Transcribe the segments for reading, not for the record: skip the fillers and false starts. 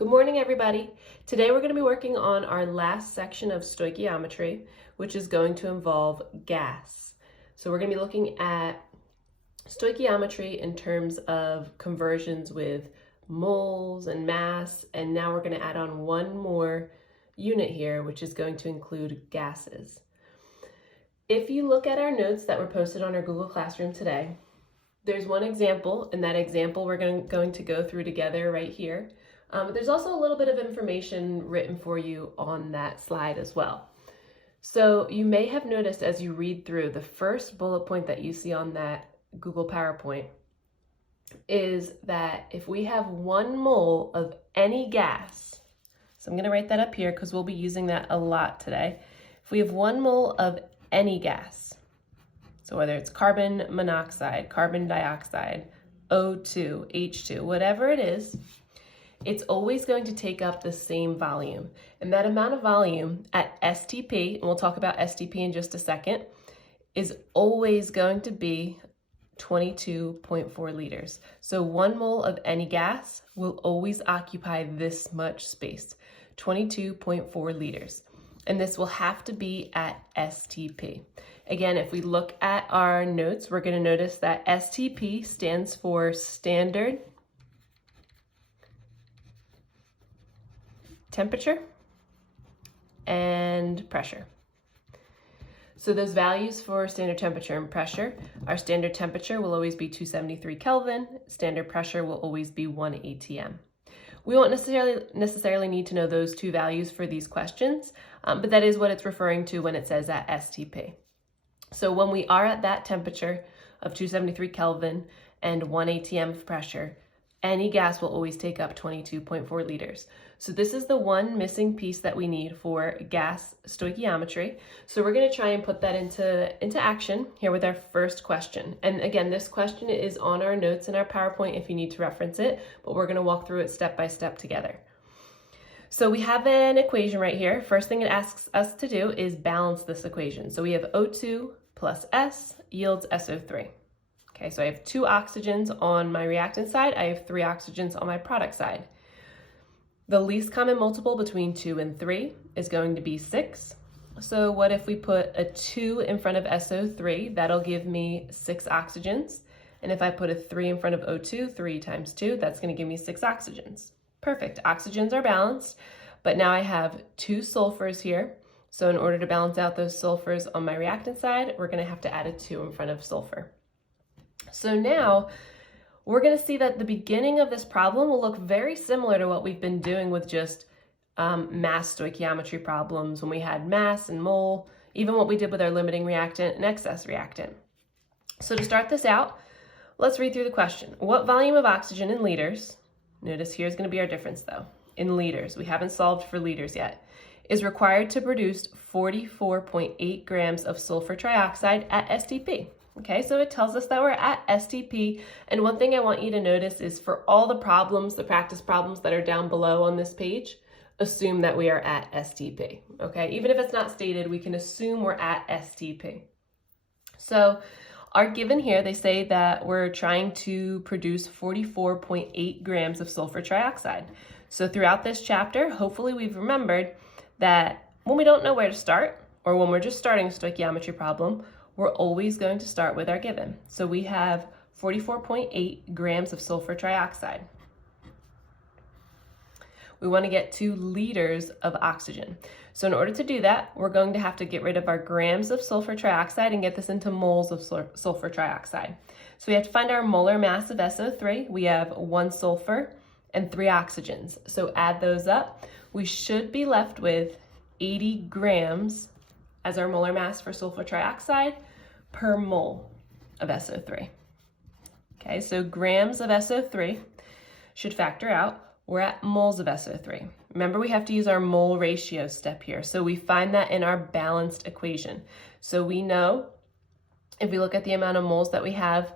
Good morning, everybody. Today we're going to be working on our last section of stoichiometry, which is going to involve gas. So we're going to be looking at stoichiometry in terms of conversions with moles and mass, and now we're going to add on one more unit here, which is going to include gases. If you look at our notes that were posted on our Google Classroom today, there's one example, and that example we're going to go through together right here. There's also a little bit of information written for you on that slide as well. So you may have noticed as you read through, the first bullet point that you see on that Google PowerPoint is that if we have 1 mole of any gas, so I'm going to write that up here because we'll be using that a lot today. If we have 1 mole of any gas, so whether it's carbon monoxide, carbon dioxide, O2, H2, whatever it is, it's always going to take up the same volume. And that amount of volume at STP, and we'll talk about STP in just a second, is always going to be 22.4 liters. So 1 mole of any gas will always occupy this much space, 22.4 liters. And this will have to be at STP. Again, if we look at our notes, we're going to notice that STP stands for standard temperature and pressure. So those values for standard temperature and pressure, our standard temperature will always be 273 Kelvin, standard pressure will always be 1 atm. We won't necessarily need to know those two values for these questions, but that is what it's referring to when it says at STP. So when we are at that temperature of 273 Kelvin and 1 atm of pressure, any gas will always take up 22.4 liters. So this is the one missing piece that we need for gas stoichiometry. So we're going to try and put that into action here with our first question. And again, this question is on our notes in our PowerPoint if you need to reference it, but we're going to walk through it step by step together. So we have an equation right here. First thing it asks us to do is balance this equation. So we have O2 plus S yields SO3. Okay, so I have 2 oxygens on my reactant side. I have 3 oxygens on my product side. The least common multiple between 2 and 3 is going to be 6. So what if we put a 2 in front of SO3? That'll give me 6 oxygens. And if I put a 3 in front of O2, 3 times 2, that's going to give me 6 oxygens. Perfect. Oxygens are balanced, but now I have 2 sulfurs here. So in order to balance out those sulfurs on my reactant side, we're going to have to add a 2 in front of sulfur. So now we're going to see that the beginning of this problem will look very similar to what we've been doing with just mass stoichiometry problems when we had mass and mole, even what we did with our limiting reactant and excess reactant. So to start this out, let's read through the question. What volume of oxygen in liters, notice here's going to be our difference though, in liters, we haven't solved for liters yet, is required to produce 44.8 grams of sulfur trioxide at STP? Okay, so it tells us that we're at STP, and one thing I want you to notice is for all the problems, the practice problems that are down below on this page, assume that we are at STP, okay? Even if it's not stated, we can assume we're at STP. So our given here, they say that we're trying to produce 44.8 grams of sulfur trioxide. So throughout this chapter, hopefully we've remembered that when we don't know where to start, or when we're just starting a stoichiometry problem, we're always going to start with our given. So we have 44.8 grams of sulfur trioxide. We want to get 2 liters of oxygen. So in order to do that, we're going to have to get rid of our grams of sulfur trioxide and get this into moles of sulfur trioxide. So we have to find our molar mass of SO3. We have 1 sulfur and 3 oxygens. So add those up. We should be left with 80 grams as our molar mass for sulfur trioxide per mole of SO3. Okay, so grams of SO3 should factor out. We're at moles of SO3. Remember, we have to use our mole ratio step here. So we find that in our balanced equation. So we know if we look at the amount of moles that we have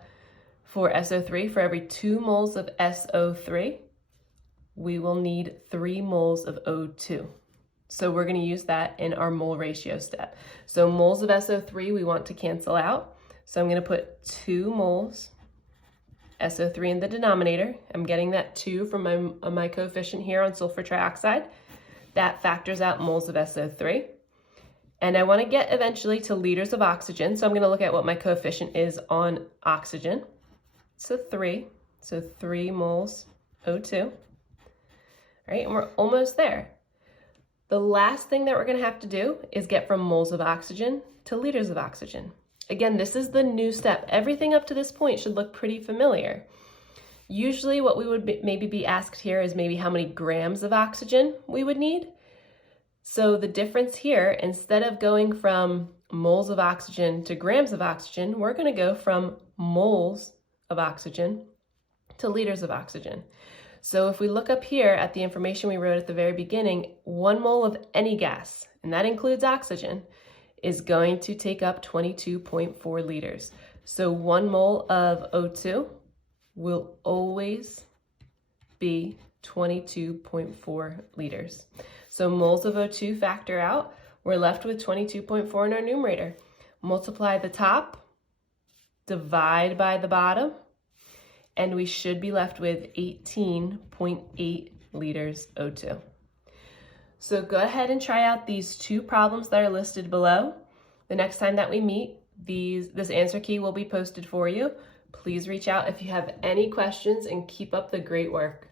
for SO3, for every 2 moles of SO3, we will need 3 moles of O2. So we're going to use that in our mole ratio step. So moles of SO3 we want to cancel out. So I'm going to put 2 moles SO3 in the denominator. I'm getting that 2 from my coefficient here on sulfur trioxide. That factors out moles of SO3. And I want to get eventually to liters of oxygen, so I'm going to look at what my coefficient is on oxygen. So 3, so 3 moles O2. All right, and we're almost there. The last thing that we're going to have to do is get from moles of oxygen to liters of oxygen. Again, this is the new step. Everything up to this point should look pretty familiar. Usually what we would maybe be asked here is maybe how many grams of oxygen we would need. So the difference here, instead of going from moles of oxygen to grams of oxygen, we're going to go from moles of oxygen to liters of oxygen. So if we look up here at the information we wrote at the very beginning, 1 mole of any gas, and that includes oxygen, is going to take up 22.4 liters. So 1 mole of O2 will always be 22.4 liters. So moles of O2 factor out. We're left with 22.4 in our numerator. Multiply the top, divide by the bottom, and we should be left with 18.8 liters O2. So go ahead and try out these 2 problems that are listed below. The next time that we meet, this answer key will be posted for you. Please reach out if you have any questions and keep up the great work.